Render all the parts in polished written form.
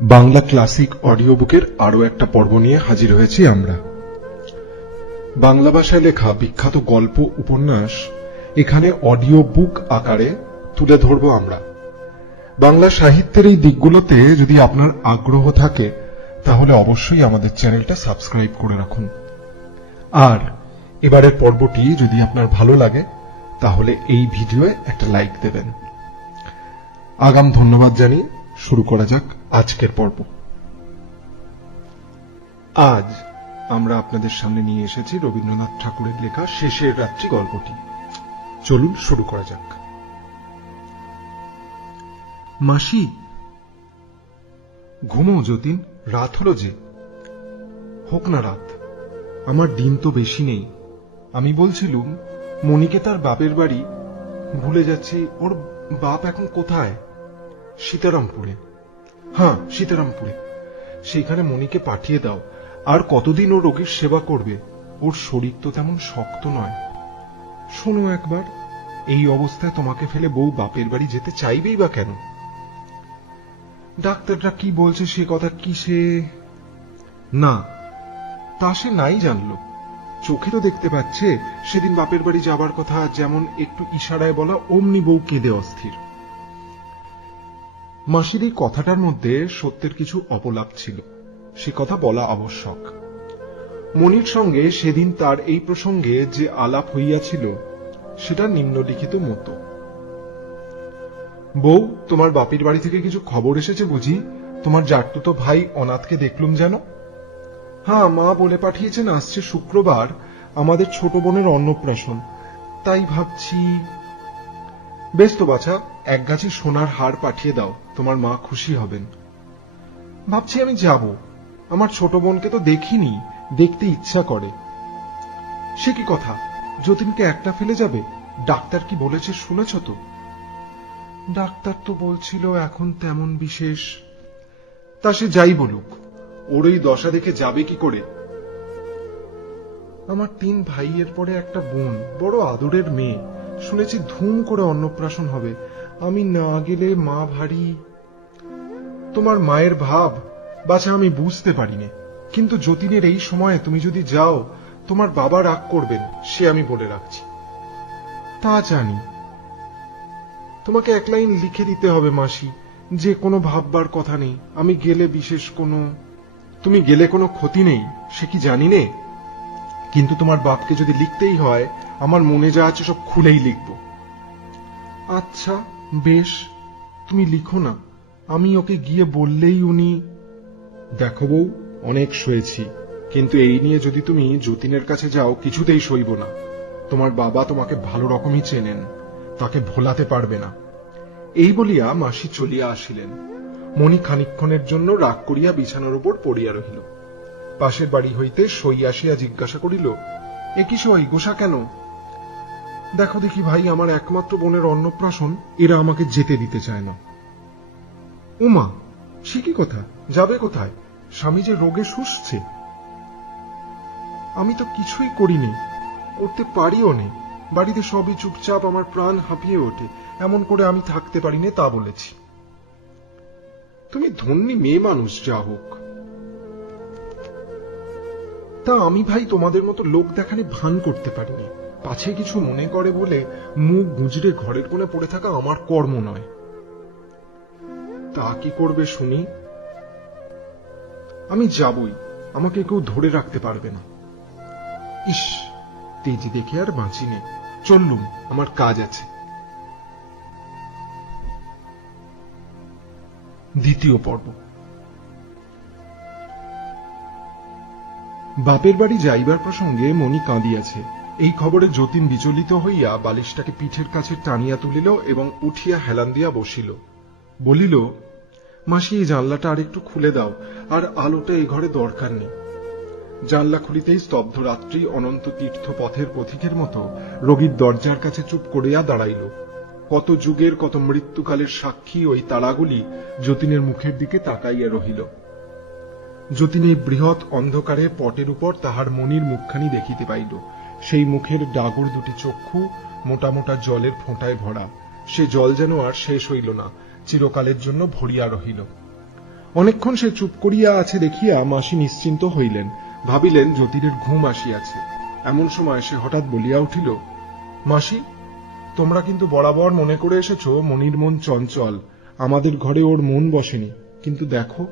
Bangla classic audio বুকের আরো একটা পর্ব নিয়ে হাজির হয়েছি আমরা। বাংলা ভাষায় লেখা বিখ্যাত গল্প উপন্যাস এখানে অডিও বুক আকারে তুলে ধরব আমরা। বাংলা সাহিত্যের এই দিকগুলোতে যদি আপনার আগ্রহ থাকে তাহলে অবশ্যই আমাদের চ্যানেলটা সাবস্ক্রাইব করে রাখুন। আর এবারের পর্বটি যদি আপনার ভালো লাগে তাহলে এই ভিডিওয়ে একটা লাইক দেবেন। আগাম ধন্যবাদ জানিয়ে শুরু করা যাক আজকের পর্ব। আজ আমরা আপনাদের সামনে নিয়ে এসেছি রবীন্দ্রনাথ ঠাকুরের লেখা শেষের রাত্রি গল্পটি। চলুন শুরু করা যাক। মাসি, ঘুমো যতীন, রাত হলো যে। হোক না রাত, আমার দিন তো বেশি নেই। আমি বলছিলুম মণিকে তার বাপের বাড়ি, ভুলে যাচ্ছি ওর বাপ এখন কোথায়। সীতারামপুরে। হ্যাঁ, সীতারামপুরে। সেখানে মণিকে পাঠিয়ে দাও। আর কতদিন ও রোগীর সেবা করবে? ওর শরীর তো তেমন শক্ত নয়। শোনো একবার, এই অবস্থায় তোমাকে ফেলে বউ বাপের বাড়ি যেতে চাইবেই বা কেন? ডাক্তাররা কি বলছে সে কথা কি সে না, তা সে নাই জানলো। চোখে তো দেখতে পাচ্ছে সেদিন বাপের বাড়ি যাবার কথা যেমন একটু ইশারায় বলা, অমনি বউ কেঁদে অস্থির। মাসির এই কথাটার মধ্যে সত্যের কিছু অপলাপ ছিল, সে কথা বলা আবশ্যক। মনির সঙ্গে সেদিন তার এই প্রসঙ্গে যে আলাপ হইয়াছিল সেটা নিম্নলিখিত মতো। বউ, তোমার বাপের বাড়ি থেকে কিছু খবর এসেছে বুঝি? তোমার জাটতুতো ভাই অনাথকে দেখলুম যেন। হ্যাঁ, মা বলে পাঠিয়েছেন আসছে শুক্রবার আমাদের ছোট বোনের অন্নপ্রাশন। তাই ভাবছি। বেশ তো বাছা, এক গাছি সোনার হার পাঠিয়ে দাও, তোমার মা খুশি হবেন। ভাবছি আমি যাব। আমার ছোট বোনকে তো দেখিনি, দেখতে ইচ্ছা করে। সে কি কথা, যতীনকে একটা ফেলে যাবে? ডাক্তার কি বলেছে শুনেছ তো? ডাক্তার তো বলছিল এখন তেমন বিশেষ। তা সে যাই বলুক, ওর এই দশা দেখে যাবে কি করে? আমার 3 ভাইয়ের পরে একটা বোন, বড় আদরের মেয়ে। শুনেছি ধুম করে অন্নপ্রাশন হবে। আমি না গেলে মা ভারী। তোমার মায়ের ভাব বাছা আমি বুঝতে পারিনি, কিন্তু যতীনের এই সময়ে তুমি যদি যাও তোমার বাবা রাগ করবেন, সে আমি বলে রাখছি। তা জানি। তোমাকে এক লাইন লিখে দিতে হবে মাসি, যে কোনো ভাববার কথা নেই। আমি গেলে বিশেষ কোনো, তুমি গেলে কোনো ক্ষতি নেই সে কি জানি নে, কিন্তু তোমার বাপকে যদি লিখতেই হয় আমার মনে যা আছে সব খুলেই লিখব। আচ্ছা বেশ, তুমি লিখো না, আমি ওকে গিয়ে বললেই উনি। দেখো বউ, অনেক সয়েছি, কিন্তু এই নিয়ে যদি তুমি যতীনের কাছে যাও কিছুতেই সইব না। তোমার বাবা তোমাকে ভালো রকমই চেনেন, তাকে ভোলাতে পারবে না। এই বলিয়া মাসি চলিয়া আসিলেন। মণি খানিকক্ষণের জন্য রাগ করিয়া বিছানার উপর পড়িয়া রহিল। পাশের বাড়ি হইতে সই আসিয়া জিজ্ঞাসা করিল, এ কি সই, গোসা কেন? দেখো দেখি ভাই, আমার একমাত্র বোনের অন্নপ্রাশন, এরা আমাকে যেতে দিতে চায় না। উমা, সে কি কথা, যাবে কোথায়? স্বামী যে রোগে শুষছে। আমি তো কিছুই করিনি, করতে পারিও নে। বাড়িতে সবই চুপচাপ, আমার প্রাণ হাঁপিয়ে ওঠে। এমন করে আমি থাকতে পারি নে, তা বলেছি। তুমি ধন্যী মেয়ে মানুষ, যা হোক। তা আমি ভাই তোমাদের মতো লোক দেখানে ভান করতে পারিনি। পাছে কিছু মনে করে বলে মুখ গুঁজরে ঘরের কোণে পড়ে থাকা আমার কর্ম নয়। তা কি করবে শুনি? আমি যাবই, আমাকে কেউ ধরে রাখতে পারবে না। ইস, তেজি দেখে আর বাঁচি নে। চললুম, আমার কাজ আছে। দ্বিতীয় পর্ব। বাপের বাড়ি যাইবার প্রসঙ্গে মণি কাঁদিয়াছে। এই খবরে যতীন বিচলিত হইয়া বালিশটাকে পিঠের কাছে টানিয়া তুলিল এবং উঠিয়া হেলান দিয়া বসিল। বলিল, মাসি, এই জানলাটা আর একটু খুলে দাও, আর আলোটা এই ঘরে দরকার নেই। জানলা খুলিতেই স্তব্ধ রাত্রি অনন্ত তীর্থ পথের পথিকের মতো রোগীর দরজার কাছে চুপ করিয়া দাঁড়াইল। কত যুগের কত মৃত্যুকালের সাক্ষী ওই তারাগুলি যতীনের মুখের দিকে তাকাইয়া রহিল। যতীন এই বৃহৎ অন্ধকারে পটের উপর তাহার মনির মুখখানি দেখিতে পাইল। সেই মুখের ডাগর দুটি চক্ষু মোটা মোটা জলের ফোঁটায় ভরা। সে জল যেন আর শেষ হইল না, চিরকালের জন্য ভরিয়া রহিল। অনেকক্ষণ সে চুপ করিয়া আছে দেখিয়া মাসি নিশ্চিন্ত হইলেন, ভাবিলেন যতীনের ঘুম আসিয়াছে। এমন সময় সে হঠাৎ বলিয়া উঠিল, মাসি, তোমরা কিন্তু বরাবর মনে করে এসেছ মনির মন চঞ্চল, আমাদের ঘরে ওর মন বসেনি, কিন্তু দেখো।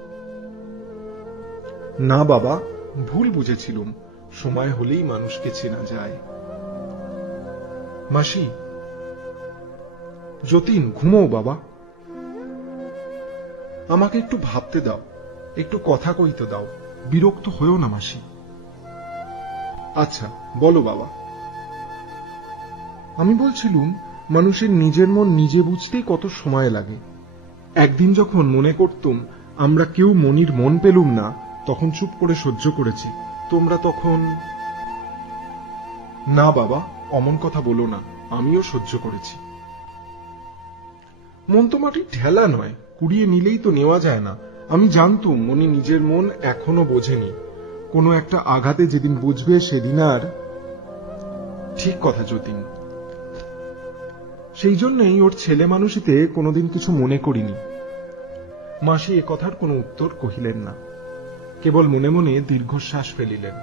না বাবা, ভুল বুঝেছিলুম, সময় হলেই মানুষকে চেনা যায়। মাসি, যতীন, ঘুমোও বাবা। আমাকে একটু ভাবতে দাও, একটু কথা কইতে দাও, বিরক্ত হয়েও না মাসি। আচ্ছা বলো বাবা। আমি বলছিলুম, মানুষের নিজের মন নিজে বুঝতেই কত সময় লাগে। একদিন যখন মনে করতুম আমরা কেউ মনির মন পেলুম না, তখন চুপ করে সহ্য করেছি। তোমরা তখন। না বাবা, অমন কথা বলো না, আমিও সহ্য করেছি। মন তো মাটির ঠেলা নয়, কুড়িয়ে নিলেই তো নেওয়া যায় না। আমি জানতুম মনি নিজের মন এখনো বোঝেনি, কোনো একটা আঘাতে যেদিন বুঝবে সেদিন আর। ঠিক কথা যতীন, সেই জন্যই ওর ছেলে মানুষিতে কোনোদিন কিছু মনে করিনি। মাসি এ কথার কোনো উত্তর কহিলেন না, কেবল মনে মনে দীর্ঘশ্বাস ফেলিলেন।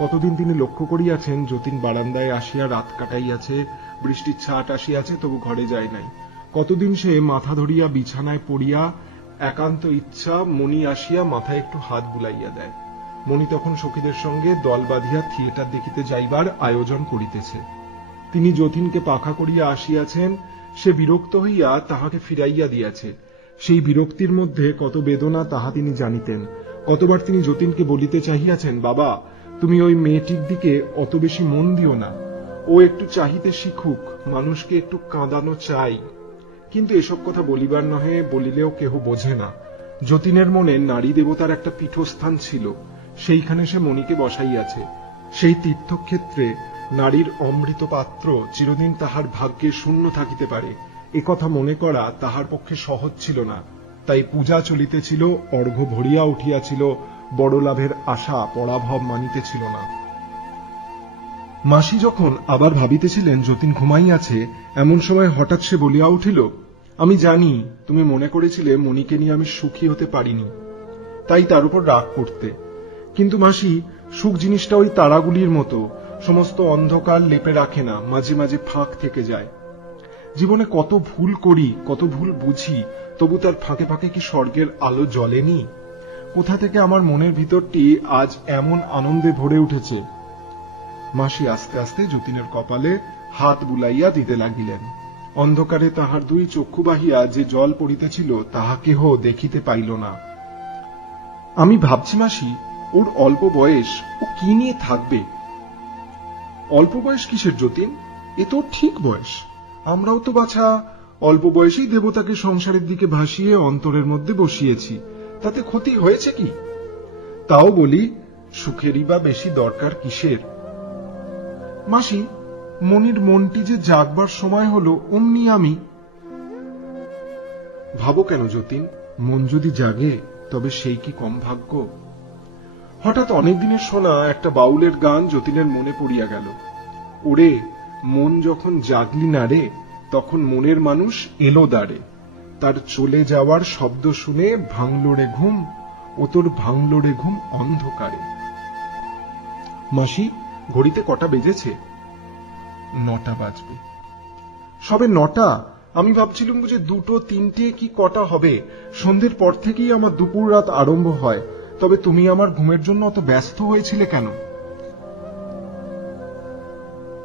কতদিন তিনি লক্ষ্য করিয়াছেন যতীন বারান্দায় আসিয়া রাত কাটাইয়াছে, বৃষ্টির ছাট আসিয়াছে, তবু ঘরে যায় নাই। কতদিন সে মাথা ধরিয়া বিছানায় পড়িয়া একান্ত ইচ্ছা মণি আসিয়া মাথায় একটু হাত বুলাইয়া দেয়। মণি তখন সখীদের সঙ্গে দল বাঁধিয়া থিয়েটার দেখিতে যাইবার আয়োজন করিতেছে। তিনি যতীনকে পাখা করিয়া আসিয়াছেন, সে বিরক্ত হইয়া তাহাকে ফিরাইয়া দিয়াছে। সেই বিরক্তির মধ্যে কত বেদনা তাহা তিনি জানিতেন। কতবার তিনি যতীনকে বলিতে চাহিয়াছেন, বাবা, তুমি ওই মেয়েটির দিকে অত বেশি মন দিও না, ও একটু চাহিতে শিখুক, মানুষকে একটু কাঁদানো চাই। কিন্তু এসব কথা বলিবার নহে, বলিলেও কেহ বোঝে না। যতীনের মনে নারী দেবতার একটা পীঠস্থান ছিল, সেইখানে সে মণিকে বসাইয়াছে। সেই তীর্থক্ষেত্রে নারীর অমৃত পাত্র চিরদিন তাহার ভাগ্যে শূন্য থাকিতে পারে, একথা মনে করা তাহার পক্ষে সহজ ছিল না। তাই পূজা চলিতেছিল, অর্ঘ্য ভরিয়া উঠিয়াছিল, বড় লাভের আশা পরাভব মানিতেছিল না। মাসি যখন আবার ভাবিতেছিলেন যতীন ঘুমাইয়াছে, এমন সময় হঠাৎ সে বলিয়া উঠিল, আমি জানি তুমি মনে করেছিলে মণিকে নিয়ে আমি সুখী হতে পারিনি, তাই তার উপর রাগ করতে। কিন্তু মাসি, সুখ জিনিসটা ওই তারাগুলির মতো, সমস্ত অন্ধকার লেপে রাখে না, মাঝে মাঝে ফাঁক থেকে যায়। জীবনে কত ভুল করি, কত ভুল বুঝি, তবু তার ফাঁকে ফাঁকে কি স্বর্গের আলো জ্বলেনি? কোথা থেকে আমার মনের ভিতরটি আজ এমন আনন্দে ভরে উঠেছে। মাসি আস্তে আস্তে যতীনের কপালে হাত বুলাইয়া দিতে লাগিলেন। অন্ধকারে তাহার দুই চক্ষু বাহিয়া যে জল পড়িতেছিল তাহা কেহ দেখিতে পাইল না। আমি ভাবছি মাসি, ওর অল্প বয়স, ও কি নিয়ে থাকবে? অল্প বয়স কিসের যতীন, এ তো ঠিক বয়স। আমরাও তো বাছা অল্প বয়সেই দেবতাকে সংসারের দিকে ভাসিয়ে অন্তরের মধ্যে বসিয়েছি, তাতে ক্ষতি হয়েছে কি? তাও বলি, সুখেরই বা বেশি দরকার কিসের? মাসি, মনির মনটি যে জাগবার সময় হলো, অমনি আমি। ভাবো কেন যতীন, মন যদি জাগে তবে সেই কি কম ভাগ্য? হঠাৎ অনেকদিনের শোনা একটা বাউলের গান যতীনের মনে পড়িয়া গেল। ওরে মন যখন জাগলি না রে, তখন মনের মানুষ এলো দ্বারে, তার চলে যাওয়ার শব্দ শুনে ভাঙলো রে ঘুম, ও তোর ভাঙলো রে ঘুম অন্ধকারে। মাসি, ঘড়িতে কটা বেজেছে? 9টা বাজবে। সবে 9টা? আমি ভাবছিলাম বুঝে 2টো 3টে কি কটা হবে। সন্ধ্যের পর থেকেই আমার দুপুর রাত আরম্ভ হয়। তবে তুমি আমার ঘুমের জন্য অত ব্যস্ত হয়েছিলে কেন?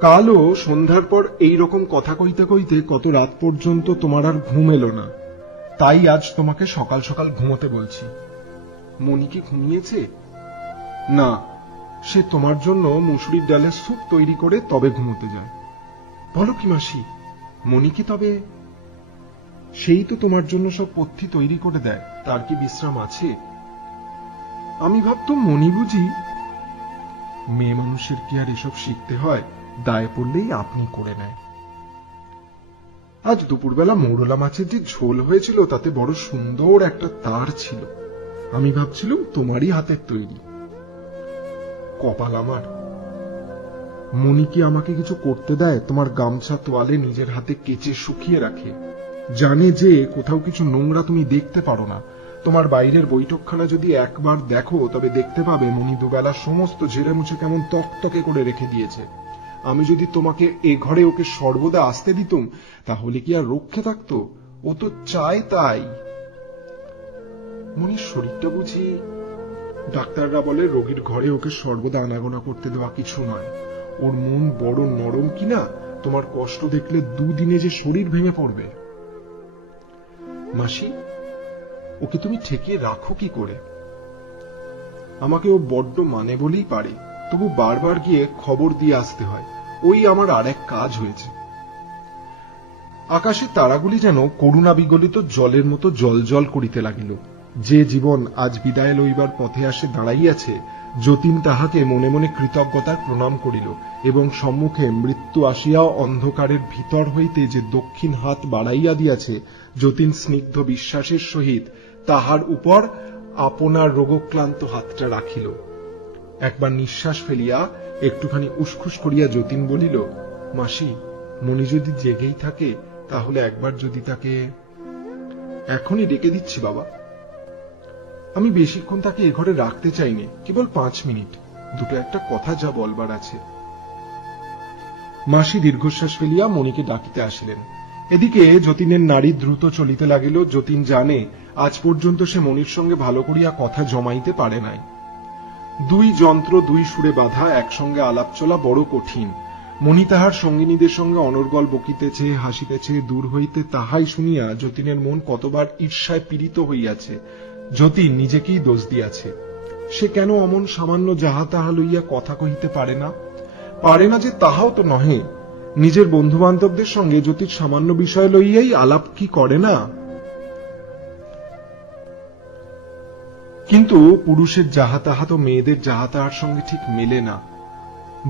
কালও সন্ধ্যার পর এই রকম কথা কইতে কইতে কত রাত পর্যন্ত তোমার আর ঘুম এলো না, তাই আজ তোমাকে সকাল সকাল ঘুমোতে বলছি। মনি কি ঘুমিয়েছে? না, সে তোমার জন্য মুসুরির ডালের স্যুপ তৈরি করে তবে ঘুমোতে যায়। বলো কি মাসি, মনি কি তবে? সেই তো তোমার জন্য সব পথ্যি তৈরি করে দেয়, তার কি বিশ্রাম আছে? আমি ভাবতাম মনি বুঝি। মেয়ে মানুষের কি আর এসব শিখতে হয়? দায়ে পড়লেই আপনি করে নেয়। আজ দুপুরবেলা মৌরলা মাছের যে ঝোল হয়েছিল তাতে বড় সুন্দর একটা তার ছিল। আমি ভাবছিলাম তোমারই হাতের তৈরি। কপাল আমার। মনি কি আমাকে কিছু করতে দেয়? তোমার গামছা তোয়ালে নিজের হাতে কেচে শুকিয়ে রাখে, জানে যে কোথাও কিছু নোংরা তুমি দেখতে পারো না, তোমার বাইরের বৈঠকখানা যদি একবার দেখো তবে দেখতে পাবে মনি দুবেলা সমস্ত ঝেড়ে মুছে কেমন তকতকে করে রেখে দিয়েছে। আমি যদি তোমাকে এ ঘরে ওকে সর্বদা আসতে দিতুম তাহলে কি আর রক্ষে থাকতো? ও তো চায় তাই। মনির শরীরটা বুঝি? ডাক্তাররা বলে রোগীর ঘরে ওকে সর্বদা আনাগোনা করতে দেওয়া কিছু নয়। ওর মন বড় নরম কিনা, তোমার কষ্ট দেখলে দুদিনে যে শরীর ভেঙে পড়বে। মাসি, ওকে তুমি ঠেকিয়ে রাখো কি করে? আমাকে ও বড্ড মানে বলেই পারে, তবু বারবার গিয়ে খবর দিয়ে আসতে হয়। ওই আমার আর এক কাজ হয়েছে। আকাশের তারাগুলি যেন করুণা বিগলিত জলের মতো জল করিতে লাগিল। যে জীবন আজ বিদায় লইবার পথে আসে দাঁড়াইয়াছে, যতীন তাহাকে মনে মনে কৃতজ্ঞতার প্রণাম করিল এবং সম্মুখে মৃত্যু আসিয়াও অন্ধকারের ভিতর হইতে যে দক্ষিণ হাত বাড়াইয়া দিয়াছে, যতীন স্নিগ্ধ বিশ্বাসের সহিত তাহার উপর আপনার রোগক্লান্ত হাতটা রাখিল। একবার নিঃশ্বাস ফেলিয়া একটুখানি উসখুস করিয়া যতীন বলিল, মাসি, মনি যদি জেগেই থাকে তাহলে একবার যদি তাকে। এখনই ডেকে দিচ্ছি বাবা। আমি বেশিক্ষণ তাকে এ ঘরে রাখতে চাইনি, কেবল 5 মিনিট। দুটো একটা কথা যা বলবার আছে। মাসি দীর্ঘশ্বাস ফেলিয়া মনিকে ডাকিতে আসিলেন। এদিকে যতীনের নাড়ী দ্রুত চলিতে লাগিল। যতীন জানে আজ পর্যন্ত সে মনির সঙ্গে ভালো করিয়া কথা জমাইতে পারে নাই। দুই যন্ত্র দুই সুরে বাঁধা, একসঙ্গে আলাপ চলা বড় কঠিন। মনি তাহার সঙ্গিনীদের সঙ্গে অনর্গল বকিতেছে, হাসিতেছে, দূর হইতে তাহাই শুনিয়া যতীনের মন কতবার ঈর্ষায় পীড়িত হইয়াছে। যতীন নিজেকেই দোষ দিয়াছে। সে কেন অমন সামান্য যাহা তাহা লইয়া কথা কহিতে পারে না? পারে না যে তাহাও তো নহে, নিজের বন্ধু বান্ধবদের সঙ্গে যতীন সামান্য বিষয় লইয়াই আলাপ কি করে না? কিন্তু পুরুষের যাহা তাহা তো মেয়েদের যাহা তাহার সঙ্গে ঠিক মেলে না।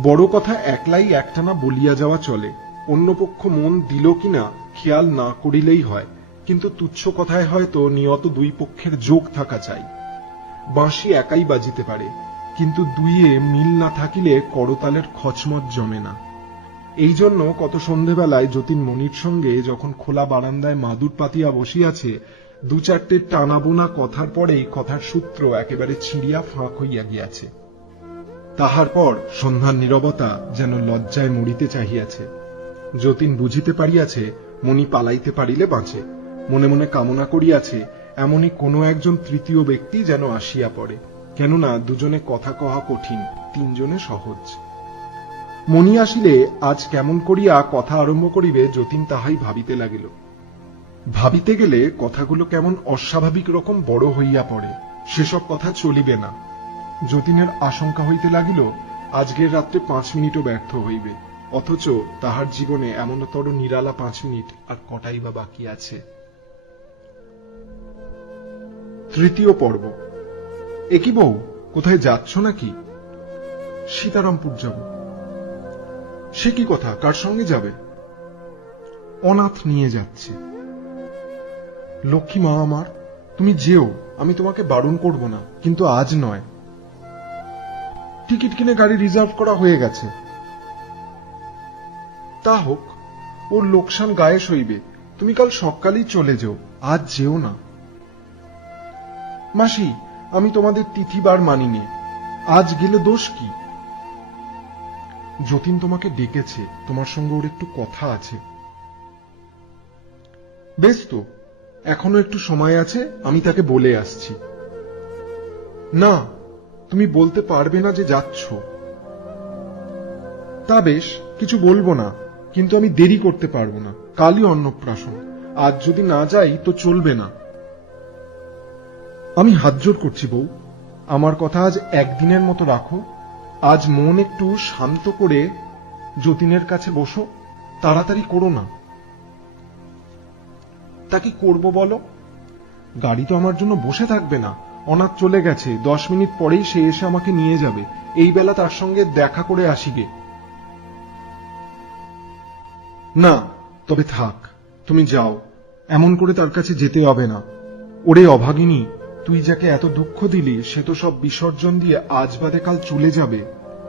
বড় কথা একলাই একটানা বলিয়া যাওয়া চলে, অন্য পক্ষ মন দিল কিনা খেয়াল না করিলেই হয়। কিন্তু তুচ্ছ কথায় হয়তো নিয়ত দুই পক্ষের যোগ থাকা চাই। বাঁশি একাই বাজিতে পারে, কিন্তু দুইয়ে মিল না থাকিলে করতালের খচমচ জমে না। এই জন্য কত সন্ধেবেলায় যতীন মনির সঙ্গে যখন খোলা বারান্দায় মাদুর পাতিয়া বসিয়াছে, 2-4টে টানাবোনা কথার পরেই কথার সূত্র একেবারে ছিঁড়িয়া ফাঁক হইয়া গিয়াছে। তাহার পর সন্ধ্যার নীরবতা যেন লজ্জায় মরিতে চাহিয়াছে। যতীন বুঝিতে পারিয়াছে মনি পালাইতে পারিলে বাঁচে। মনে মনে কামনা করিয়াছে এমনই কোনো একজন তৃতীয় ব্যক্তি যেন আসিয়া পড়ে, কেননা দুজনে কথা কহা কঠিন, 3 জনে সহজ। মনি আসিলে আজ কেমন করিয়া কথা আরম্ভ করিবে যতীন তাহাই ভাবিতে লাগিল। ভাবিতে গেলে কথাগুলো কেমন অস্বাভাবিক রকম বড় হইয়া পড়ে, সেসব কথা চলিবে না। যতীনের আশঙ্কা হইতে লাগিল আজকের রাত্রে 5 মিনিটও ব্যর্থ হইবে, অথচ তাহার জীবনে এমনতর নিরালা 5 মিনিট আর কটাই বা বাকি আছে। তৃতীয় পর্ব। একি বউ, কোথায় যাচ্ছ নাকি? সীতারামপুর যাব। সে কি কথা, কার সঙ্গে যাবে? অনাথ নিয়ে যাচ্ছে। লক্ষ্মী মা আমার, তুমি যেও, আমি তোমাকে বারণ করব না, কিন্তু আজ নয়। টিকিট কিনে গাড়ি রিজার্ভ করা হয়ে গেছে। তা হোক, ওর লোকসান গায়ে সইবে। তুমি কাল সকালেই চলে যেও, আজ যেও না। মাসি, আমি তোমাদের তিথিবার মানিনি, আজ গেলে দোষ কি? যতীন তোমাকে ডেকেছে, তোমার সঙ্গে ওর একটু কথা আছে। বেশ তো, এখনো একটু সময় আছে, আমি তাকে বলে আসছি। না, তুমি বলতে পারবে না যে যাচ্ছ। তা বেশ, কিছু বলবো না, কিন্তু আমি দেরি করতে পারবো না। কালই অন্নপ্রাশন, আজ যদি না যাই তো চলবে না। আমি হাতজোড় করছি বউ, আমার কথা আজ একদিনের মতো রাখো। আজ মন একটু শান্ত করে যতীনের কাছে বসো, তাড়াতাড়ি করো না। তা কি করবো বলো? গাড়ি তো আমার জন্য বসে থাকবে না। অনাথ চলে গেছে, 10 মিনিট পরেই সে এসে আমাকে নিয়ে যাবে। এই বেলা তার সঙ্গে দেখা করে আসিগে। না, তবে থাক, তুমি যাও, এমন করে তার কাছে যেতে হবে না। ওরে অভাগিনী, তুই যাকে এত দুঃখ দিলি সে তো সব বিসর্জন দিয়ে আজ বাদে কাল চলে যাবে,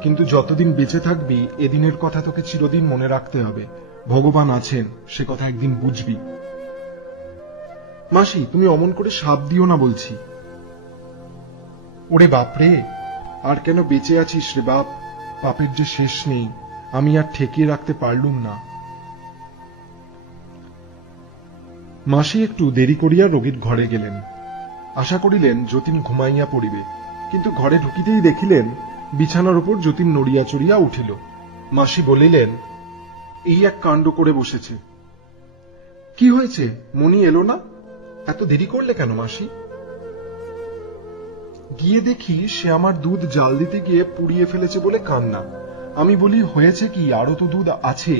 কিন্তু যতদিন বেঁচে থাকবি এদিনের কথা তোকে চিরদিন মনে রাখতে হবে। ভগবান আছেন, সে কথা একদিন বুঝবি। মাসি, তুমি অমন করে শাপ দিও না বলছি। ওরে বাপরে, আর কেন বেঁচে আছিস রে বাপ? পাপের যে শেষ নেই, আমি আর ঠেকিয়ে রাখতে পারলুম না। মাসি একটু দেরি করিয়া রোগীর ঘরে গেলেন। আশা করিলেন যতীন ঘুমাইয়া পড়িবে, কিন্তু ঘরে ঢুকিতেই দেখিলেন বিছানার উপর যতীন নড়িয়া চড়িয়া উঠিল। মাসি বলিলেন, এই এক কাণ্ড করে বসেছে। কি হয়েছে? মণি এলো না? এত দেরি করলে কেন মাসি? গিয়ে দেখি সে আমার দুধ জাল দিতে গিয়ে পুড়িয়ে ফেলেছে বলে কান্না। আমি বলি, হয়েছে কি, আরো তো দুধ আছে।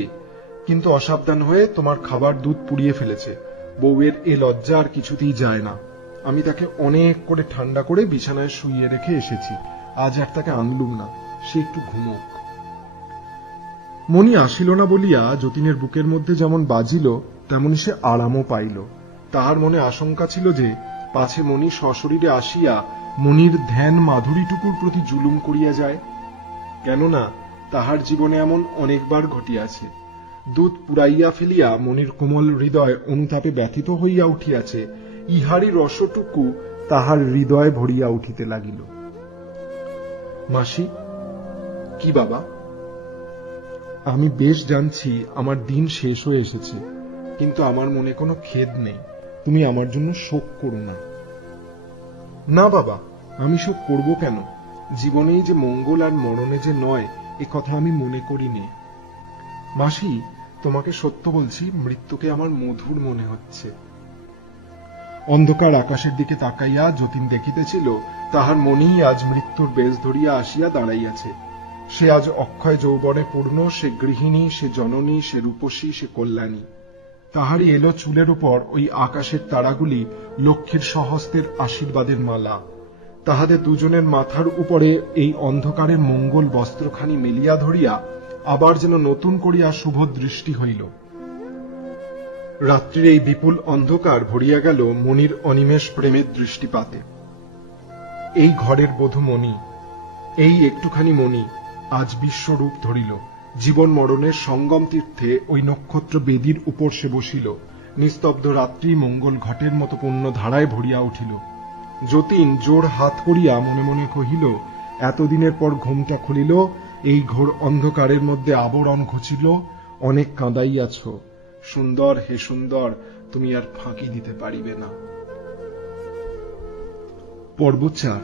কিন্তু অসাবধান হয়ে তোমার খাবার দুধ পুড়িয়ে ফেলেছে। বউয়ের এ লজ্জা আর কিছুতেই যায় না। আমি তাকে অনেক করে ঠান্ডা করে বিছানায় শুইয়ে রেখে এসেছি। আজ আর তাকে আনলুম না, সে একটু ঘুমোক। মণি আসিল না বলিয়া যতীনের বুকের মধ্যে যেমন বাজিল, তেমনি সে আরামও পাইল। তাহার মনে আশঙ্কা ছিল যে পাছে মণি সশরীরে আসিয়া মণির ধ্যান মাধুরীটুকুর প্রতি জুলুম করিয়া যায়। কেননা তাহার জীবনে এমন অনেকবার ঘটিয়াছে। দুধ পুড়াইয়া ফেলিয়া মণির কোমল হৃদয় অনুতাপে ব্যথিত হইয়া উঠিয়াছে, ইহারই রসটুকু তাহার হৃদয় ভরিয়া উঠিতে লাগিল। মাসি। কি বাবা? আমি বেশ জানছি আমার দিন শেষ হয়ে এসেছে, কিন্তু আমার মনে কোনো খেদ নেই। তুমি আমার জন্য শোক করো না। না বাবা, আমি শোক করব কেন? জীবনেই যে মঙ্গল আর মরণে যে নয়, এ কথা আমি মনে করি নে। মাসি, তোমাকে সত্য বলছি, মৃত্যুকে আমার মধুর মনে হচ্ছে। অন্ধকার আকাশের দিকে তাকাইয়া যতীন দেখিতেছিল তাহার মনেই আজ মৃত্যুর বেশ ধরিয়া আসিয়া দাঁড়াইয়াছে। সে আজ অক্ষয় যৌবনে পূর্ণ, সে গৃহিণী, সে জননী, সে রূপসী, সে কল্যাণী। তাহারই এলো চুলের উপর ওই আকাশের তারাগুলি লক্ষ্মীর স্বহস্তের আশীর্বাদের মালা। তাহাদের দুজনের মাথার উপরে এই অন্ধকারের মঙ্গল বস্ত্রখানি মেলিয়া ধরিয়া আবার যেন নতুন করিয়া শুভ দৃষ্টি হইল। রাত্রির এই বিপুল অন্ধকার ভরিয়া গেল মণির অনিমেষ প্রেমের দৃষ্টিপাতে। এই ঘরের বধূ মণি, এই একটুখানি মণি আজ বিশ্বরূপ ধরিল। জীবন মরণের সঙ্গম তীর্থে ওই নক্ষত্র বেদির উপর সে বসিল। নিস্তব্ধ রাত্রি মঙ্গল ঘটের মতো পুণ্য ধারায় ভরিয়া উঠিল। যতীন জোর হাত করিয়া মনে মনে কহিল, এতদিনের পর ঘুমটা খুলিল, এই ঘোর অন্ধকারের মধ্যে আবরণ ঘুচিল। অনেক কাঁদাইয়াছ, সুন্দর হে সুন্দর, তুমি আর ফাঁকি দিতে পারিবে না। পর্ব 4।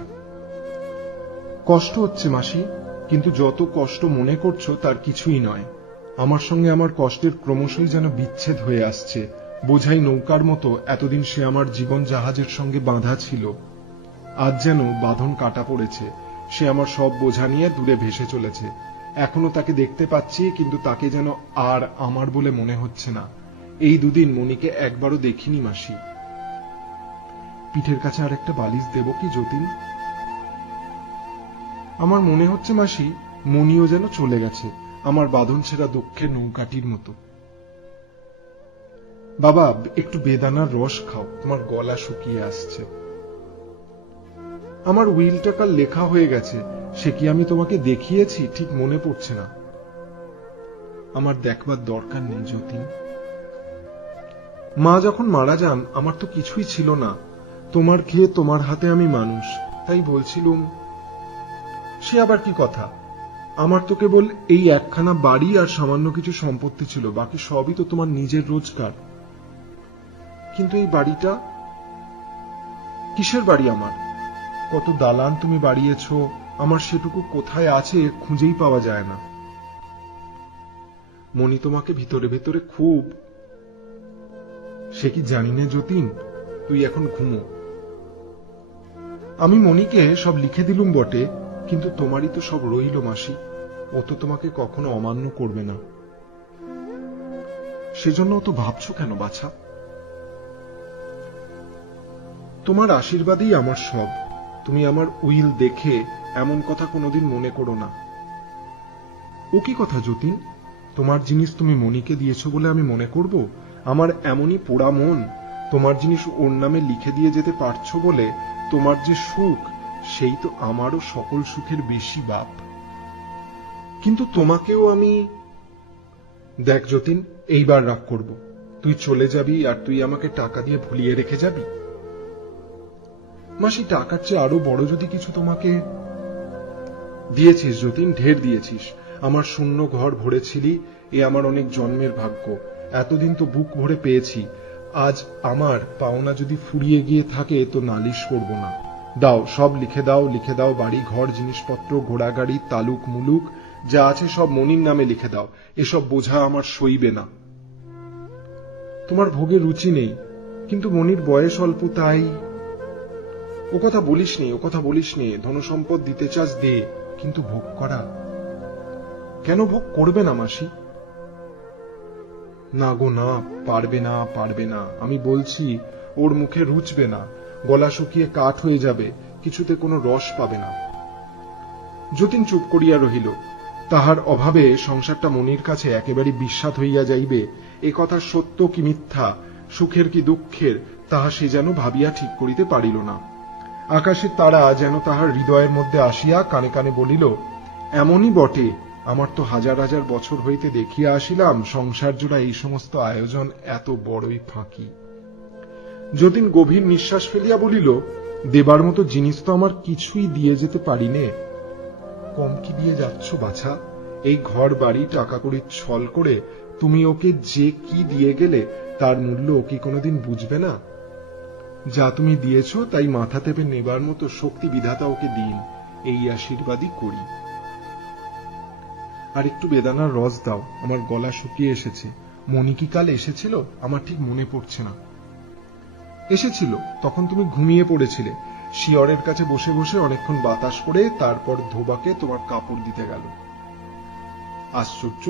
কষ্ট হচ্ছে মাসি, কিন্তু যত কষ্ট মনে করছো তার কিছুই নয়। আমার সঙ্গে আমার কষ্টের ক্রমশই যেন বিচ্ছেদ হয়ে আসছে। বোঝাই নৌকার মতো এতদিন সে আমার জীবন জাহাজের সঙ্গে বাঁধা ছিল। আজ যেন বাঁধন কাটা পড়েছে। সে আমার সব বোঝা নিয়ে দূরে ভেসে চলেছে। এখনো তাকে দেখতে পাচ্ছি, কিন্তু তাকে যেন আর আমার বলে মনে হচ্ছে না। এই দুদিন মণিকে একবারও দেখিনি মাসি। পিঠের কাছে আর একটা বালিশ দেব কি যতীন? আমার মনে হচ্ছে মাসি, মণিও যেন চলে গেছে, আমার বাঁধন ছেঁড়া দুঃখের নৌকাটির মতো। বাবা, একটু বেদানার রস খাও, তোমার গলা শুকিয়ে আসছে। আমার উইলটা কাল লেখা হয়ে গেছে, সে কি আমি তোমাকে দেখিয়েছি ঠিক মনে পড়ছে না। আমার দেখবার দরকার নেই যতীন। মা যখন মারা যান আমার তো কিছুই ছিল না। তোমার খেয়ে তোমার হাতে আমি মানুষ, তাই বলছিলুম। সে আবার কি কথা? আমার তো কেবল এই একখানা বাড়ি আর সামান্য কিছু সম্পত্তি ছিল, বাকি সবই তো তোমার নিজের রোজগার। কিন্তু এই বাড়িটা কিসের বাড়ি? আমার কত দালান তুমি বাড়িয়েছ, আমার সেটুকু কোথায় আছে খুঁজেই পাওয়া যায় না। মণি তোমাকে ভিতরে ভেতরে খুব। সে কি জানি না যতীন, তুই এখন ঘুমো। আমি মণিকে সব লিখে দিলুম বটে, কিন্তু তোমারই তো সব রইল মাসি। ও তো তোমাকে কখনো অমান্য করবে না। সেজন্য তো ভাবছো কেন বাছা? তোমার আশীর্বাদই আমার সব। তুমি আমার উইল দেখে এমন কথা কোনোদিন মনে করো না। ও কি কথা যতীন? তোমার জিনিস তুমি মণিকে দিয়েছ বলে আমি মনে করব? আমার এমনই পোড়া মন। তোমার জিনিস ওর নামে লিখে দিয়ে যেতে পারছো বলে তোমার যে সুখ, সেই তো আমারও সকল সুখের বেশি বাপ। কিন্তু তোমাকেও আমি। দেখ যতীন, এইবার রাগ করব। তুই চলে যাবি আর তুই আমাকে টাকা দিয়ে ভুলিয়ে রেখে যাবি? মাসি, টাকার চেয়ে আরো বড় যদি কিছু তোমাকে দিয়েছিস যতীন, ঢের দিয়েছিস। আমার শূন্য ঘর ভরেছিলি, এ আমার অনেক জন্মের ভাগ্য। এতদিন তো বুক ভরে পেয়েছি। আজ আমার পাওনা যদি ফুরিয়ে গিয়ে থাকে তো নালিশ করব না। দাও, সব লিখে দাও, লিখে দাও। বাড়ি ঘর, জিনিসপত্র, ঘোড়াগাড়ি, তালুক মুলুক যা আছে সব মনির নামে লিখে দাও। এসব বোঝা আমার সইবে না। তোমার ভোগে রুচি নেই, কিন্তু মনির বয়স অল্প, তাই। ও কথা বলিস নি, ও কথা বলিস নি। ধনসম্পদ দিতে চাস দে, কিন্তু ভোগ করা। কেন ভোগ করবে না মাসি? না গো না, পারবে না, পারবে না। আমি বলছি, ওর মুখে রুচবে না, গলা শুকিয়ে কাঠ হয়ে যাবে, কিছুতে কোনো রস পাবে না। যতীন চুপ করিয়া রহিল। তাহার অভাবে সংসারটা মনির কাছে একেবারে বিস্বাদ হইয়া যাইবে, এ কথা সত্য কি মিথ্যা, সুখের কি দুঃখের, তাহা সে যেন ভাবিয়া ঠিক করিতে পারিল না। আকাশের তারা যেন তাহার হৃদয়ের মধ্যে আসিয়া কানে কানে বলিল, এমনই বটে, আমার তো হাজার হাজার বছর হইতে দেখিয়া আসিলাম সংসার জোড়া এই সমস্ত আয়োজন এত বড়ই ফাঁকি। যতীন গভীর নিঃশ্বাস ফেলিয়া বলিল, দেবার মতো জিনিস তো আমার কিছুই দিয়ে যেতে পারি নে। কম কি দিয়ে যাচ্ছ বাছা? এই ঘর বাড়ি টাকা কড়ি ছল করে তুমি ওকে যে কি দিয়ে গেলে তার মূল্য ও কি কোনোদিন বুঝবে না? যা তুমি দিয়েছ তাই মাথা তেপে নেবার মতো শক্তি বিধাতা ওকে দিন, এই আশীর্বাদই করি। আর একটু বেদানার রস দাও, আমার গলা শুকিয়ে এসেছে। মনি কি কাল এসেছিল? আমার ঠিক মনে পড়ছে না। এসেছিল, তখন তুমি ঘুমিয়ে পড়েছিলে। শিয়রের কাছে বসে বসে অনেকক্ষণ বাতাস করে তারপর ধোবাকে তোমার কাপড় দিতে গেল। আশ্চর্য,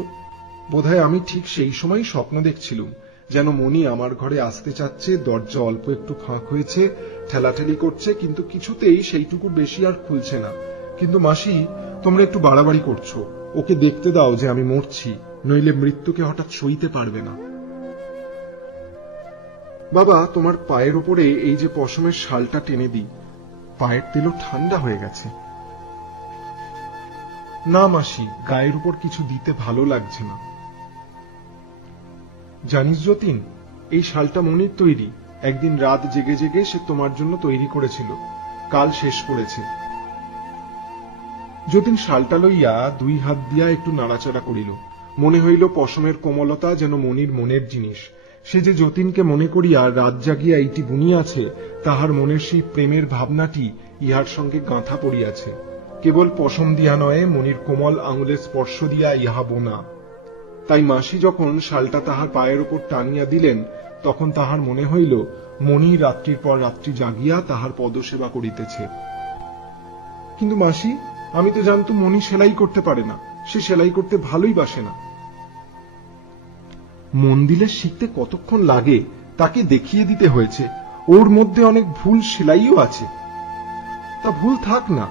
বোধহয় আমি ঠিক সেই সময় স্বপ্ন দেখছিলুম, যেন মনি আমার ঘরে আসতে চাচ্ছে, দরজা অল্প একটু ফাঁক হয়েছে, ঠেলাঠেলি করছে, কিন্তু কিছুতেই সেইটুকু বেশি আর খুলছে না। কিন্তু মাসি, তোমরা একটু বাড়াবাড়ি করছো। ওকে দেখতে দাও যে আমি মরছি, নইলে মৃত্যুকে হঠাৎ সইতে পারবে না। বাবা, তোমার পায়ের উপরে এই যে পশমের শালটা টেনে দিই, পায়ের তেলও ঠান্ডা হয়ে গেছে। না মাসি, গায়ের উপর কিছু দিতে ভালো লাগছে না। জানিস যতীন, এই শালটা মনির তৈরি। একদিন রাত জেগে জেগে সে তোমার জন্য তৈরি করেছিল, কাল শেষ করেছে। যতীন শালটা লইয়া দুই হাত দিয়া একটু নাড়াচাড়া করিল। মনে হইল পশমের কোমলতা যেন মনির মনের জিনিস। সে যে যতীনকে মনে করিয়া রাত জাগিয়া এইটি বুনিয়াছে, তাহার মনের সেই প্রেমের ভাবনাটি ইহার সঙ্গে গাঁথা পড়িয়াছে। কেবল পশম দিয়া নয়, মনির কোমল আঙুলের স্পর্শ দিয়া ইহা বোনা। তাই মাসি যখন শালটা তাহার পায়ের উপর টানিয়া দিলেন, তখন তাহার মনে হইল মনি রাত্রির পর রাত্রি জাগিয়া তাহার পদসেবা করিতেছে। কিন্তু মাসি, আমি তো জানতো মনি সেলাই করতে পারে না, সে সেলাই করতে ভালোই বাসে না। মন দিলে শিখতে কতক্ষণ লাগে তাকে দেখিয়ে দিতে হয়েছে। ওর মধ্যে অনেক ভুল সেলাইও আছে। তা ভুল থাক না,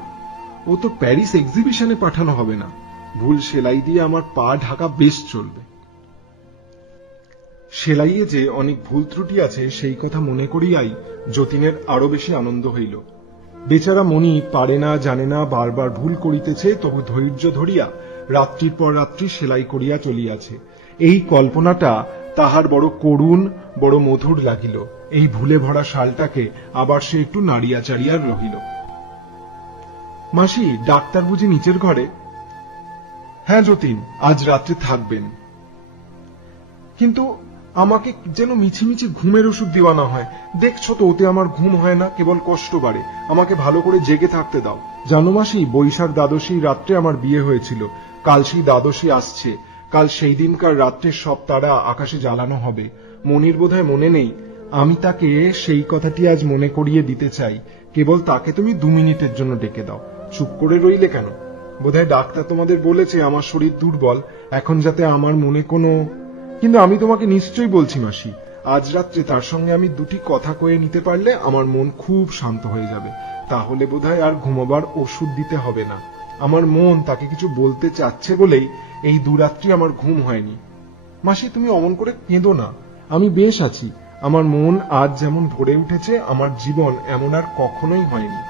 ও তো প্যারিস এক্সিবিশনে পাঠানো হবে না। ভুল সেলাই দিয়ে আমার পা ঢাকা বেশ চলবে। সেলাইয়ে যে অনেক ভুল ত্রুটি আছে সেই কথা মনে করিয়াই যতীনের আরো বেশি আনন্দ হইল। বেচারা মনি পারে না, জানে না, বারবার ভুল করিতেছে, তবু ধৈর্য ধরিয়া রাত্রির পর রাত্রি সেলাই করিয়া চলিয়াছে। এই কল্পনাটা তাহার বড় করুণ, বড় মধুর লাগিল। এই ভুলে ভরা শালটাকে আবার সে একটু নাড়িয়া চাড়িয়া রহিল। মাসি, ডাক্তার বুঝি নিচের ঘরে? হ্যাঁ যতীন, আজ রাত্রে থাকবেন। কিন্তু আমাকে যেন মিছিমিছি ঘুমের ওষুধ দেওয়া না হয়। দেখছো তো ওতে আমার ঘুম হয় না, কেবল কষ্ট বাড়ে। আমাকে ভালো করে জেগে থাকতে দাও। জানো মাসি, বৈশাখ দ্বাদশী রাত্রে আমার বিয়ে হয়েছিল। কাল সেই দ্বাদশী আসছে। কাল সেই দিনকার রাত্রে সব তারা আকাশে জ্বালানো হবে। মনির বোধহয় মনে নেই। আমি তাকে সেই কথাটি আজ মনে করিয়ে দিতে চাই। কেবল তাকে তুমি 2 মিনিটের জন্য ডেকে দাও। চুপ করে রইলে কেন? বোধহয় ডাক্তার তোমাদের বলেছে আমার শরীর দুর্বল, এখন যাতে আমার মনে কোনো। কিন্তু আমি তোমাকে নিশ্চয়ই বলছি মাসি, আজ রাত্রে তার সঙ্গে আমি 2টি কথা কয়ে নিতে পারলে আমার মন খুব শান্ত হয়ে যাবে। তাহলে বোধহয় আর ঘুমাবার ওষুধ দিতে হবে না। আমার মন তাকে কিছু বলতে চাচ্ছে বলেই এই 2 রাত্রি আমার ঘুম হয়নি। মাসি, তুমি অমন করে কেঁদো না। আমি বেশ আছি। আমার মন আজ যেমন ভরে উঠেছে, আমার জীবন এমন আর কখনোই হয়নি।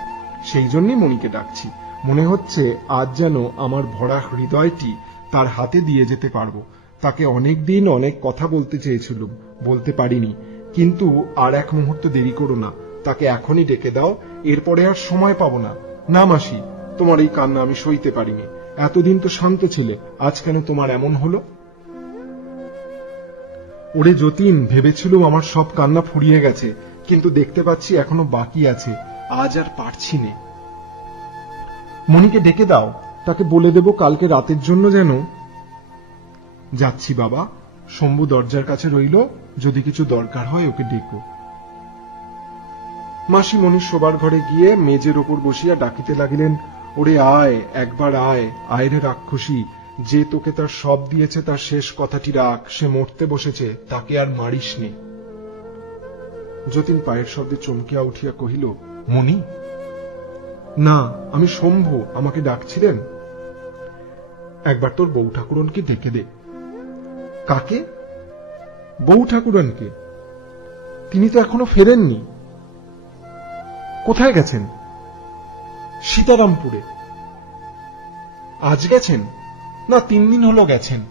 সেই জন্যই মনিকে ডাকছি। মনে হচ্ছে আজ যেন আমার ভরা হৃদয়টি তার হাতে দিয়ে যেতে পারবো। তাকে অনেক দিন অনেক কথা বলতে চেয়েছিলুম, বলতে পারিনি। কিন্তু আর এক মুহূর্ত দেরি করো না, তাকে এখনই ডেকে দাও, এরপরে আর সময় পাবো না। না মাসি, তোমার এই কান্না আমি সইতে পারিনি। এতদিন তো শান্ত ছিলে, আজ কেন তোমার এমন হলো? ওরে যতীন, ভেবেছিলুম আমার সব কান্না ফুরিয়ে গেছে, কিন্তু দেখতে পাচ্ছি এখনো বাকি আছে। আজ আর পারছি নে। মণিকে ডেকে দাও, তাকে বলে দেব কালকে রাতের জন্য যেন। যাচ্ছি বাবা, শম্ভু দরজার কাছে রইল, যদি কিছু দরকার হয় ওকে ডেকো। মাসি মণির শোবার ঘরে গিয়ে মেজের ওপর বসিয়া ডাকিতে লাগিলেন, ওরে আয়, একবার আয়, আয় রে রাক্ষসী, যে তোকে তার সব দিয়েছে তার শেষ কথাটি রাখ, সে মরতে বসেছে, তাকে আর মারিস নে। যতীন পায়ের শব্দে চমকিয়া উঠিয়া কহিল, মণি? না, আমি শম্ভু, আমাকে ডাকছিলেন? একবার তোর বউ ঠাকুরনকে ডেকে দে। কাকে? বউ ঠাকুরনকে। তিনি তো এখনো ফেরেননি। কোথায় গেছেন? সীতারামপুরে। আজ গেছেন? না, 3 দিন হলো গেছেন।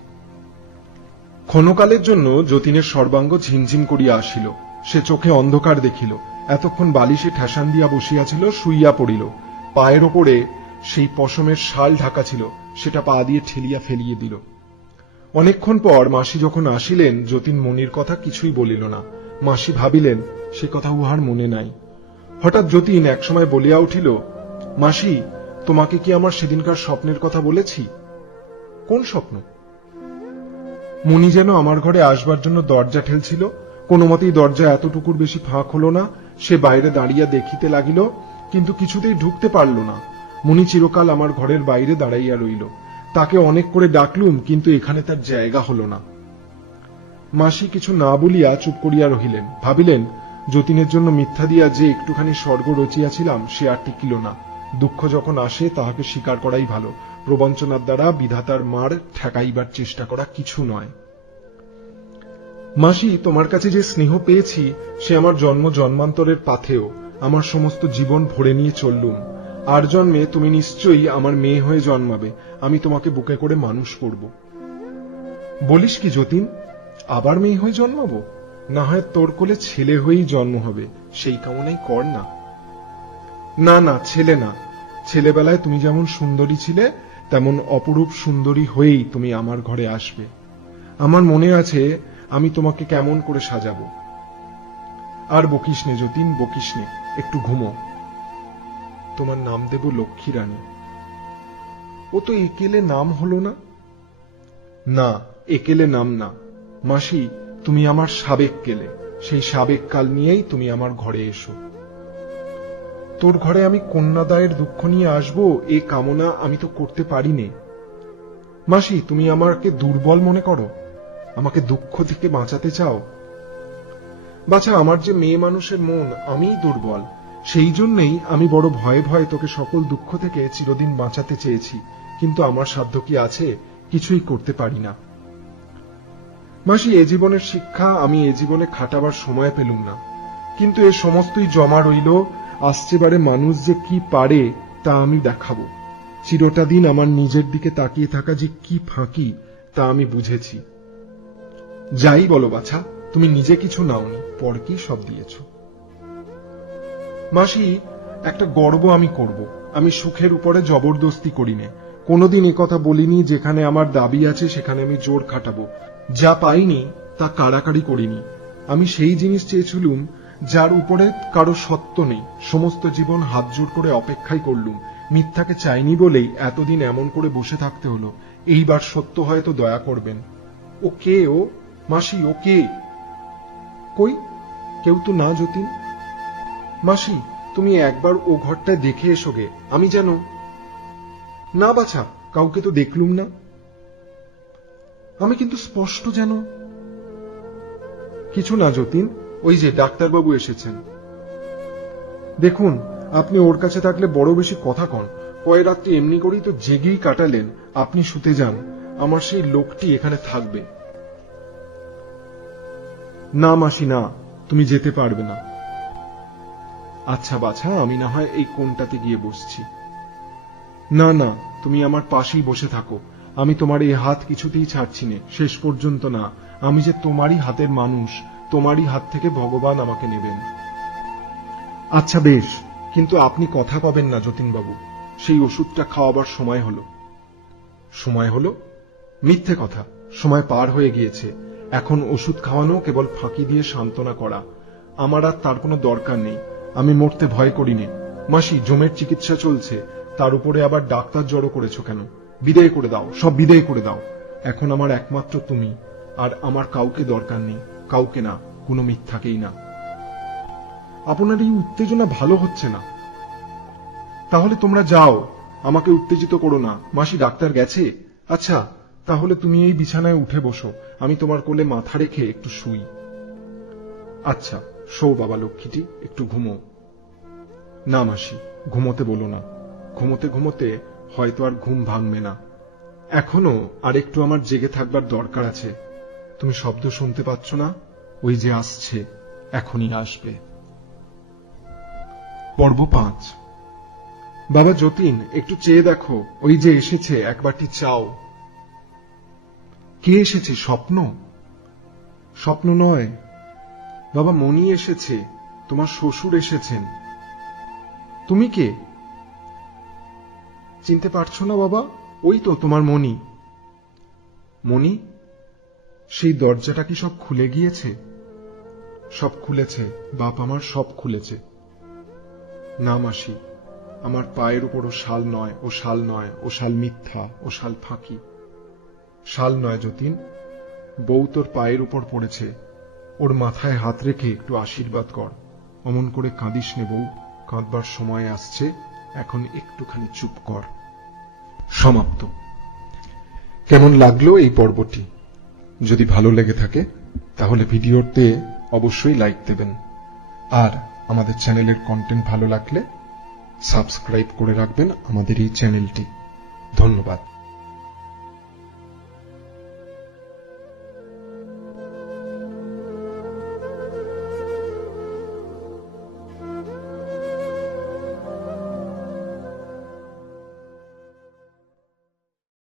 ক্ষণকালের জন্য যতীনের সর্বাঙ্গ ঝিমঝিম করিয়া আসিল, সে চোখে অন্ধকার দেখিল। এতক্ষণ বালিশে ঠেসান দিয়া বসিয়াছিল, শুইয়া পড়িল। পায়ের ওপরে সেই পশমের শাল ঢাকা ছিল, সেটা পা দিয়ে ঠেলিয়া ফেলিয়ে দিল। অনেকক্ষণ পর মাসি যখন আসিলেন, যতীন মনির কথা কিছুই বলিল না। মাসি ভাবিলেন সে কথা উহার মনে নাই। হঠাৎ যতীন একসময় বলিয়া উঠিল, মাসি, তোমাকে কি আমার সেদিনকার স্বপ্নের কথা বলেছি? কোন স্বপ্ন? মণি যেন আমার ঘরে আসবার জন্য দরজা ঠেলছিল, কোনো মতেই দরজা এতটুকুর বেশি ফাঁক হলো না। সে বাইরে দাঁড়িয়ে দেখিতে লাগিল, কিন্তু কিছুতেই ঢুকতে পারল না। মণি চিরকাল আমার ঘরের বাইরে দাঁড়াইয়া রইল। তাকে অনেক করে ডাকলুম, কিন্তু এখানে তার জায়গা হল না। মাসি কিছু না বলিয়া চুপ করিয়া রহিলেন। ভাবিলেন, যতীনের জন্য মিথ্যা দিয়া যে একটুখানি স্বর্গ রচিয়াছিলাম সে আর টিকিল না। দুঃখ যখন আসে তাহাকে স্বীকার করাই ভালো। প্রবঞ্চনার দ্বারা বিধাতার মার ঠেকাইবার চেষ্টা করা কিছু নয়। মাসি, তোমার কাছে যে স্নেহ পেয়েছি সে আমার জন্ম জন্মান্তরের পাথেয়। আমার সমস্ত জীবন ভরে নিয়ে চললুম। আর জন্মে তুমি নিশ্চয়ই আমার মেয়ে হয়ে জন্মাবে, আমি তোমাকে বুকে করে মানুষ করব। বলিস কি যতীন, আবার মেয়ে হয়ে জন্মাবো? না হয় তোর কোলে ছেলে হয়েই জন্ম হবে, সেই কামনাই কর না। না না, ছেলে না। ছেলেবেলায় তুমি যেমন সুন্দরী ছিলে, তেমন অপরূপ সুন্দরী হয়েই তুমি আমার ঘরে আসবে। আমার মনে আছে আমি তোমাকে কেমন করে সাজাবো। আর বকিস নে যতীন, বকিস নে, একটু ঘুমো। তোমার নাম দেব লক্ষ্মী রানী। ও তো একেলে নাম হলো না। না, একেলে নাম না। মাসি, তুমি আমার সাবেক কেলে, সেই সাবেক কাল নিয়েই তুমি আমার ঘরে এসো। তোর ঘরে আমি কন্যাদায়ের দুঃখ নিয়ে আসবো, এ কামনা আমি তো করতে পারি নে। মাসি, তুমি আমাকে দুর্বল মনে করো? আমাকে দুঃখ থেকে বাঁচাতে চাও? বাছা, আমার যে মেয়ে মানুষের মন, আমিই দুর্বল। সেই জন্যই আমি বড় ভয়ে ভয়ে তোকে সকল দুঃখ থেকে চিরদিন বাঁচাতে চেয়েছি, কিন্তু আমার সাধ্য কি আছে? কিছুই করতে পারি না। মাসি, এ জীবনের শিক্ষা আমি এ জীবনে খাটাবার সময় পেলুম না, কিন্তু এ সমস্তই জমা রইল। আসছেবারে মানুষ যে কি পারে তা আমি দেখাবো। চিরটা দিন আমার নিজের দিকে তাকিয়ে থাকা যে কি ফাঁকি তা আমি বুঝেছি। যাই বলো বাছা, তুমি নিজে কিছু নাওনি, পরকেই সব দিয়েছ। মাসি, একটা গর্ব আমি করব। আমি সুখের উপরে জবরদস্তি করি নে। কোনোদিন কথা বলিনি যেখানে আমার দাবি আছে সেখানে আমি জোর খাটাবো। যা পাইনি তা কাড়াকাড়ি করিনি। আমি সেই জিনিস চেয়েছিলুম যার উপরে কারো সত্য নেই। সমস্ত জীবন হাত জোড় করে অপেক্ষাই করলুম। মিথ্যাকে চাইনি বলেই এতদিন এমন করে বসে থাকতে হলো। এইবার সত্য হয়তো দয়া করবেন। ও কে ও? মাসি, ও কে? কই, কেউ তো না যতীন। মাসি, তুমি একবার ও ঘরটায় দেখে এসো গে, আমি যেন। না বাছা, কাউকে তো দেখলুম না। আমি কিন্তু স্পষ্ট যেন। কিছু না যতীন, ওই যে ডাক্তারবাবু এসেছেন। দেখুন, আপনি ওর কাছে থাকলে বড় বেশি কথা কন। কয় রাত্রি এমনি করেই তো জেগেই কাটালেন। আপনি শুতে যান, আমার সেই লোকটি এখানে থাকবে। না মাসি, না, তুমি যেতে পারবে না। আচ্ছা বাছা, আমি না হয় এই কোণটাতে গিয়ে বসছি। না না, তুমি আমার পাশেই বসে থাকো। আমি তোমার এই হাত কিছুতেই ছাড়ছি না, শেষ পর্যন্ত না। আমি যে তোমারই হাতের মানুষ, তোমারই হাত থেকে ভগবান আমাকে নেবেন। আচ্ছা বেশ, কিন্তু আপনি কথা পাবেন না যতীনবাবু। সেই ওষুধটা খাওয়াবার সময় হলো। সময় হলো? মিথ্যে কথা। সময় পার হয়ে গিয়েছে। এখন ওষুধ খাওয়ানো কেবল ফাঁকি দিয়ে সান্ত্বনা করা। আমার আর তার কোনো দরকার নেই। আমি মরতে ভয় করি নে। মাসি, জমের চিকিৎসা চলছে, তার উপরে আবার ডাক্তার জড়ো করেছো কেন? বিদায় করে দাও, সব বিদায় করে দাও। এখন আমার একমাত্র তুমি, আর আমার কাউকে দরকার নেই। কাউকে না, কোনো মিথ্যাকেই না। আপনার এই উত্তেজনা ভালো হচ্ছে না। তাহলে তোমরা যাও, আমাকে উত্তেজিত করো না। মাসি, ডাক্তার গেছে? আচ্ছা, তাহলে তুমি এই বিছানায় উঠে বসো, আমি তোমার কোলে মাথা রেখে একটু শুই। আচ্ছা, শো বাবা লক্ষ্মীটি, একটু ঘুমো। না মাসি, ঘুমোতে বলো না। ঘুমোতে ঘুমোতে হয়তো আর ঘুম ভাঙবে না। এখনো আর একটু আমার জেগে থাকবার দরকার আছে। তুমি শব্দ শুনতে পাচ্ছ না? ওই যে আসছে, এখনই আসবে। পর্ব 5। বাবা যতীন, একটু চেয়ে দেখো, ওই যে এসেছে, একবারটি চাও। কে এসেছে? স্বপ্ন? স্বপ্ন নয় বাবা, মণি এসেছে। তোমার শ্বশুর এসেছেন। তুমি কে? চিনতে পারছো না বাবা? ওই তো তোমার মণি। মণি? সেই দরজাটা কি সব খুলে গিয়েছে? সব খুলেছে বাপ, আমার সব খুলেছে। না মাসি, আমার পায়ের উপর ও শাল নয়, ও শাল নয়, ও শাল মিথ্যা, ও শাল ফাঁকি। শাল নয় যতীন, বউ তোর পায়ের উপর পড়েছে, ওর মাথায় হাত রেখে একটু আশীর্বাদ কর। অমন করে কাঁদিস নে বউ, কাঁদবার সময় আসছে, এখন একটুখানি চুপ কর। সমাপ্ত। কেমন লাগলো এই পর্বটি? যদি ভালো লেগে থাকে তাহলে ভিডিওতে অবশ্যই লাইক দেবেন, আর আমাদের চ্যানেলের কন্টেন্ট ভালো লাগলে সাবস্ক্রাইব করে রাখবেন আমাদের এই চ্যানেলটি। ধন্যবাদ।